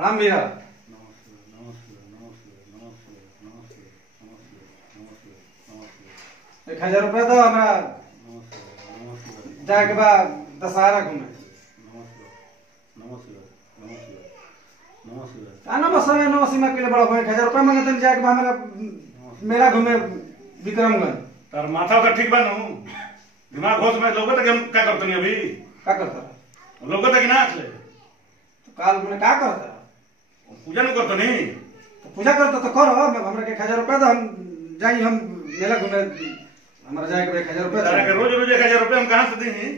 प्रणाम भैया। 1000 रुपया दो हमरा जाए के बाद दशहरा घूमे। नमस्ते के लिए बड़ा 1000 रुपया मांगे जाए के बाद हमरा मेला घूमे विक्रमगंज। तार माथा का ठीक बनू दिमाग होश में लोगो तक हम क्या करते नहीं अभी का करता लोगो तक ना असले तो काल मैंने का करता पूजा नहीं करते नहीं तो पूजा करता तो करो हमरा के 1000 रुपया दो हम जाई हम मेला घूमे हमरा जाए के 1000 रुपया तारा के रोज रोज 1000 रुपया हम कहां से देही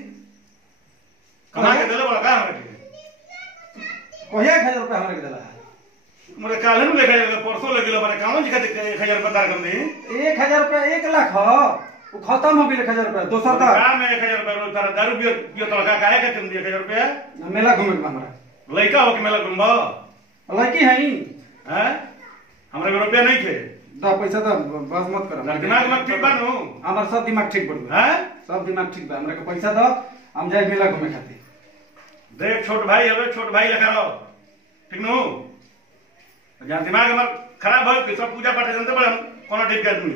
कमा के देले बड़ा का हमरा के कोहे 1000 रुपया हमरा के देला मोरे काल नु लेखा परसों लगिलो माने कामो जी खाते 1000 रुपया तार कर दी 1000 रुपया 1 लाख हो वो खत्म हो गेल 1000 रुपया दोसर का का में 1000 रुपया रोज तारा दारू पियो तो का काहे के तुम 1000 रुपया मेला घूमे के हमरा लइका हो के मेला घुमबो लड़की है हैं हमरा में रुपया नहीं थे दो पैसा तो बस मत कर दिमाग में ठीक बानू हमार सब दिमाग ठीक बढ़ हैं सब दिमाग ठीक बा हमरा के पैसा दो हम जाए मेला घूमे खातिर देख छोट भाई हवे छोट भाई लखा रहो ठीक नु जहां दिमाग हमार खराब हो कि सब पूजा पाठ जानते बड़े हम कोनो ठीक आदमी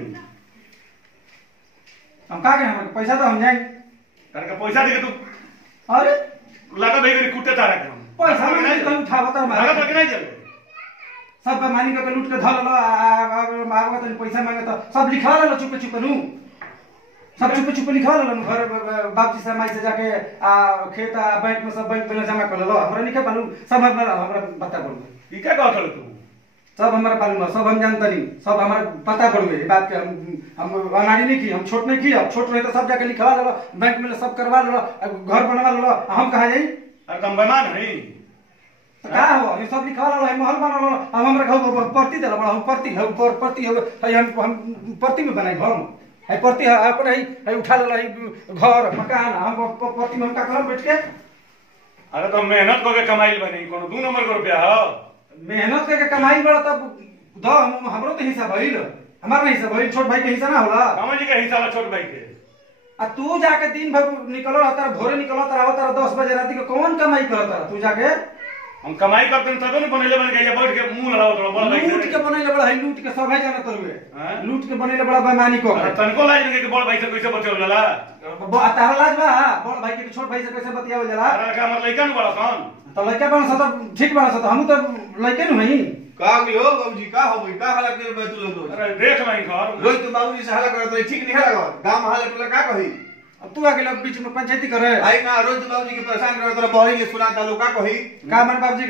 हम का के हमरा पैसा दो हम जाए तारे का पैसा दे के तू अरे लागा भाई के कुत्ते तारा के पैसा नहीं तो उठावा तो भागा तो के नहीं चले सब बेमानी के लूट के धल लो आवा तो पैसा मांगे तो सब लिखा लो चुप चुप नु सब चुप चुप लिखा लो घर बाप जी से माई से जाके खेत बैंक में सब बैंक में जमा कर लो हमरा लिखा बनू सब हमरा पता पड़ ई क्या कहत तू सब हमारा मालूम सब हम जानते नहीं सब हमारा पता पड़ गई बात के हम अनाड़ी नहीं की हम छोट नहीं की अब छोट रहे तो सब जाके लिखवा लो बैंक में सब करवा लो घर बनवा लो हम कहा जाई अरे तुम बेमान है का हो ये सब लिखवा लो महल बना लो हम हमरा घर प्रति देला बड़ा हम प्रति हम प्रति में बनाई घर में है प्रति अपन है उठा लो घर मकान हम प्रति में हम का करम बैठ के अरे तो मेहनत करके कमाई बनी कोनो 2 नंबर का रुपया हो मेहनत करके कमाई बड़ा तब दो हमरो तो हिस्सा भइल हमार नहीं हिस्सा भइल छोट भाई के हिस्सा ना होला कामा जी का हिस्सा ला छोट भाई के आ तू जाके दिन भर निकलो तार भोरे निकलो तार आवत 10 बजे रात के कौन कमाई करता तू जाके हम कमाई करते हैं तबे न बनेले बन के या बैठ के मुंह लड़ाओ तो बड़ा भाई लूट के बनैले बड़ा है लूट के सब है जाना तरुए लूट के बनैले बड़ा बेमानी को तनको लाज के बड़ भाई से कैसे बतियो जाला तारा लाज बा बड़ भाई के छोट भाई से कैसे बतियावल जाला अरे का मतलब लइका न बड़ा कौन तो लइका बन स तो ठीक बन स तो हम तो लइके न हई का गयो बाबूजी का हो गई का हाल के बे तू लोग अरे देख नहीं घर रोज तो बाबूजी से हाल करत ठीक नहीं लगा गांव हाल के का कही अब तू आके लोग बीच में पंचायती करे भाई ना रोज तो बाबूजी के परेशान करत रह बहरी के सुना तालु का कही का मन बाबूजी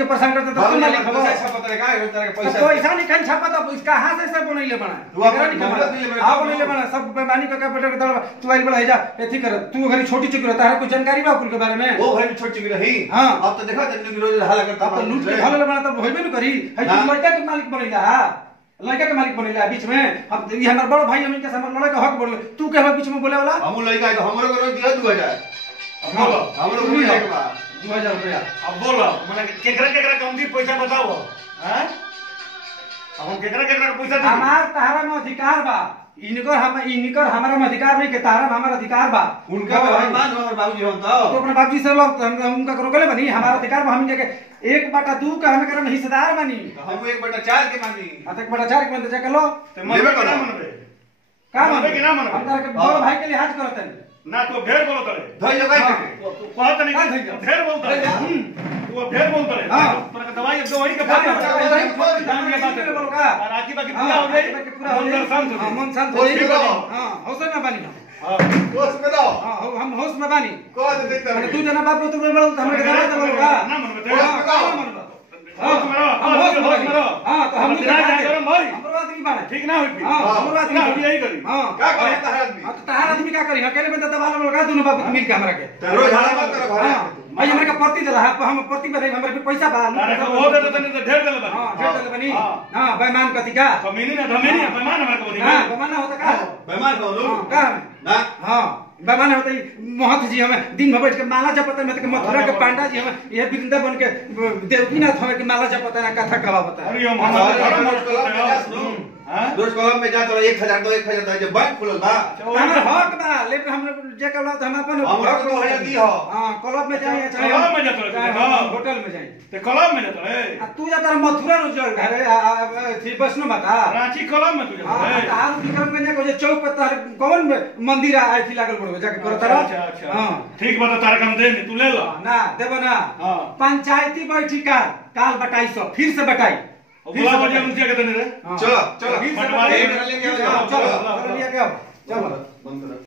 के परेशान करते तो तू ना लिखबो पैसा पता का रोज तेरे के पैसा पैसा नहीं कहीं छापा तो इसका हाथ से सब बनैले बना तू अपन मोहब्बत नहीं ले हां बनैले बना सब बेमानी का बेटा के तू आइल बड़ा है जा एथी कर तू घरी छोटी चुकी रहता है कुछ जानकारी बा कुल के बारे में वो घरी छोटी चुकी रही हां अब तो देखा जन रोज हाल करता अब तो लूट के ढाले बना तब होइबे न करी है तू लड़का के मालिक बनैला लड़का के मालिक बनैला बीच में हम ये हमर बड़ भाई हमन के हमर लड़का हक बोल तू के बीच में बोले वाला हम लड़का तो हमरो को रोज दिया 2000 अब बोलो हमरो को एक बार 2000 रुपया अब बोलो माने केकरा कमती पैसा बताओ हैं अब हम केकरा पैसा दे हमार तहरा में अधिकार बा इनकर हमारा में अधिकार नहीं के तारा में हमारा अधिकार बा उनका मान हमर बाबूजी हम तो अपने बाबूजी से लोग उनका रोकले बनी हमारा अधिकार बा हम जाके 1/2 का हमें करम हिस्सेदार बनी हम 1/4 के मानी 1/4 के जाके लो ते मनबे के ना मनबे का मनबे के ना मनबे हम तारा के बड़ भाई के लिहाज करत है ना तो ढेर बोलो तले धई लगाई के तू कहत नहीं ढेर बोलता है तू ढेर बोलता है तोरा के दवाई दवाई के बात जान ये बात बोलो का राखी बाकी पूरा हो गई पूरा हो गई शांत हो मन शांत हो हां होश में बानी होश में दो हां हम होश में बानी को दे दे तू जना बाप तो बोल हमरे के दवा बोल का ना मनबे होश में रहो हां तो हम ना जाए भाई हमरो बात की बात ठीक ना होई हां हमरो बात ना यही करी हां का करे तार आदमी हां तो तार आदमी का करी अकेले में तो दवा लगा दोनों बाप मिल के हमरा के रोज हाला मत करो घरे भाई हमरा के प्रति देला हम प्रति में हमरा के पैसा बा अरे वो दे तो नहीं ढेर देले बा हां ढेर देले बनी हां बेईमान कथि का कमीनी ना धमीनी बेईमान हमरा को बोली हां बेईमान होता का बेमार हो लो का ना हां बेईमान होता महत जी हमें दिन भर बैठ के माला जपते में के मथुरा के पांडा जी हमें ये बिंदा बन के देवकीनाथ हमें के माला जपते ना कथा कहा बता अरे हम हां रोज कॉलम में जात रहो 1000 दो 1000 दो जब बैंक खुलल बा हमरा हक बा लेकिन हम जे कहला त हम अपन हमरा तो है दी हो हां क्लब में जाए चाहे क्लब में जात रहे होटल में जाए ते क्लब में जात रहे तू जाता रह मथुरा रो जल घरे थी वैष्णो माता रांची क्लब में तू जात हां रहे आर विक्रम में जे चौक पर तार कौन मंदिर आए थी लागल पड़ो जाके करो तारा अच्छा हां ठीक बता तारा काम दे तू ले लो ना देबो ना हां पंचायती बैठी काल बटाई सब फिर से बटाई बोला बजे मुझे कहते नहीं रे चलो चलो फिर से बंटवारे बटाई लेके आओ चलो लेके आओ चलो बंद करो